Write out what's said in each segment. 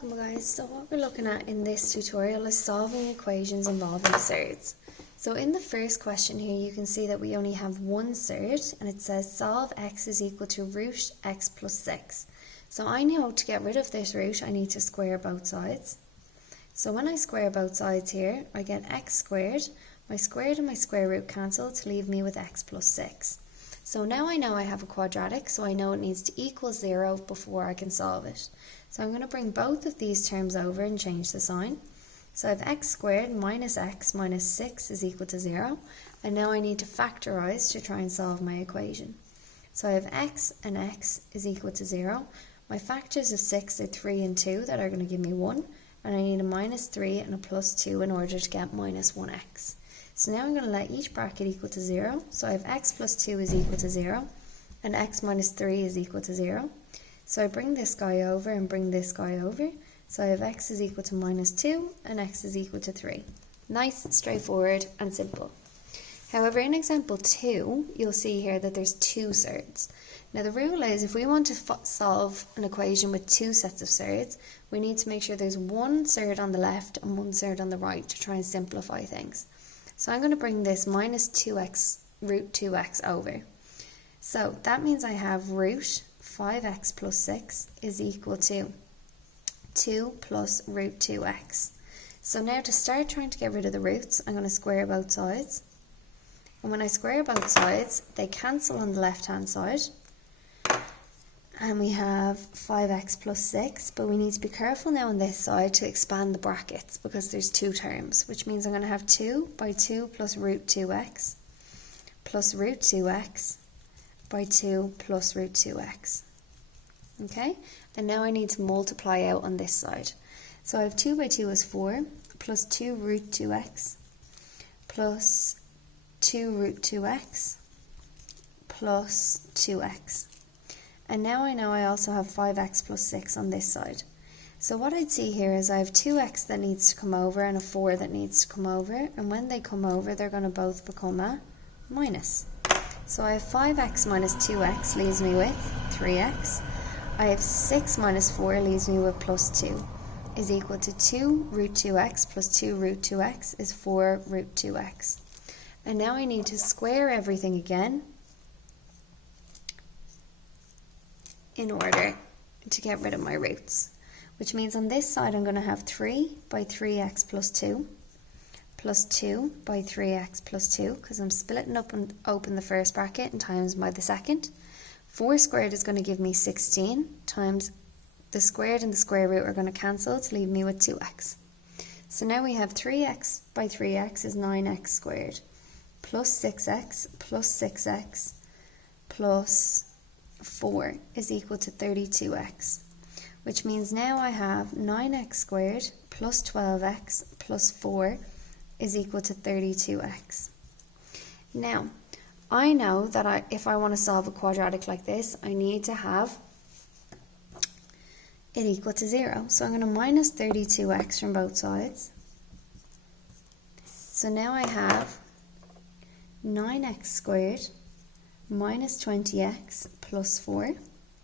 Welcome guys. So what we're looking at in this tutorial is solving equations involving surds. So in the first question here you can see that we only have one surd and it says solve x is equal to root x plus 6. So I know to get rid of this root I need to square both sides. So when I square both sides here I get x squared. My squared and my square root cancel to leave me with x plus 6. So now I know I have a quadratic, so I know it needs to equal 0 before I can solve it. So I'm going to bring both of these terms over and change the sign. So I have x squared minus x minus 6 is equal to 0. And now I need to factorise to try and solve my equation. So I have x and x is equal to 0. My factors of 6 are 3 and 2 that are going to give me 1. And I need a minus 3 and a plus 2 in order to get minus 1x. So now I'm going to let each bracket equal to 0. So I have x plus 2 is equal to 0 and x minus 3 is equal to 0. So I bring this guy over and bring this guy over. So I have x is equal to minus 2 and x is equal to 3. Nice, straightforward and simple. However, in example 2, you'll see here that there's two surds. Now the rule is if we want to solve an equation with two sets of surds, we need to make sure there's one surd on the left and one surd on the right to try and simplify things. So I'm going to bring this minus 2x root 2x over. So that means I have root 5x plus 6 is equal to 2 plus root 2x. So now to start trying to get rid of the roots, I'm going to square both sides. And when I square both sides, they cancel on the left hand side. And we have 5x plus 6, but we need to be careful now on this side to expand the brackets because there's two terms, which means I'm going to have 2 by 2 plus root 2x plus root 2x by 2 plus root 2x. Okay, and now I need to multiply out on this side. So I have 2 by 2 is 4 plus 2 root 2x plus 2 root 2x plus 2x. And now I know I also have 5x plus 6 on this side. So what I'd see here is I have 2x that needs to come over and a 4 that needs to come over. And when they come over, they're going to both become a minus. So I have 5x minus 2x leaves me with 3x. I have 6 minus 4 leaves me with plus 2 is equal to 2 root 2x plus 2 root 2x is 4 root 2x. And now I need to square everything again in order to get rid of my roots, which means on this side I'm going to have 3 by 3x plus 2 plus 2 by 3x plus 2 because I'm splitting up and open the first bracket and times by the second. 4 squared is going to give me 16 times the squared and the square root are going to cancel to leave me with 2x. So now we have 3x by 3x is 9x squared plus 6x plus 6x plus 4 is equal to 32x, which means now I have 9x squared plus 12x plus 4 is equal to 32x. Now, I know that if I want to solve a quadratic like this, I need to have it equal to 0. So I'm going to minus 32x from both sides. So now I have 9x squared minus 20x plus 4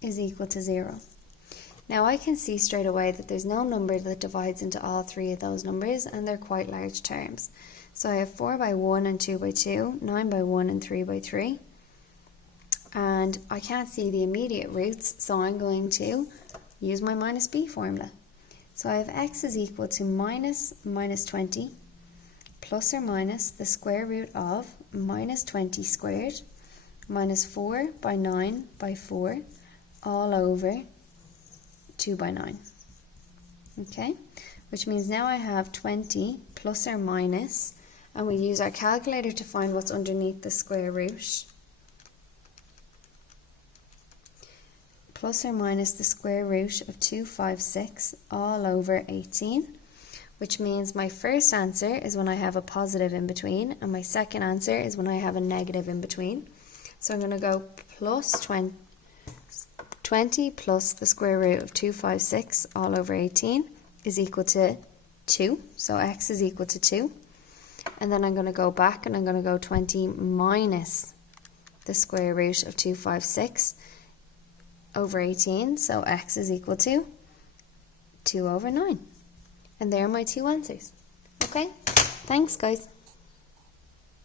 is equal to 0. Now I can see straight away that there's no number that divides into all three of those numbers and they're quite large terms. So I have 4 by 1 and 2 by 2, 9 by 1 and 3 by 3. And I can't see the immediate roots, so I'm going to use my minus b formula. So I have x is equal to minus 20 plus or minus the square root of minus 20 squared minus 4 by 9 by 4 all over 2 by 9. Okay, which means now I have 20 plus or minus, and we use our calculator to find what's underneath the square root, plus or minus the square root of 256 all over 18, which means my first answer is when I have a positive in between, and my second answer is when I have a negative in between. So I'm going to go plus 20 plus the square root of 256 all over 18 is equal to 2. So x is equal to 2. And then I'm going to go back and I'm going to go 20 minus the square root of 256 over 18. So x is equal to 2 over 9. And there are my two answers. Okay? Thanks, guys.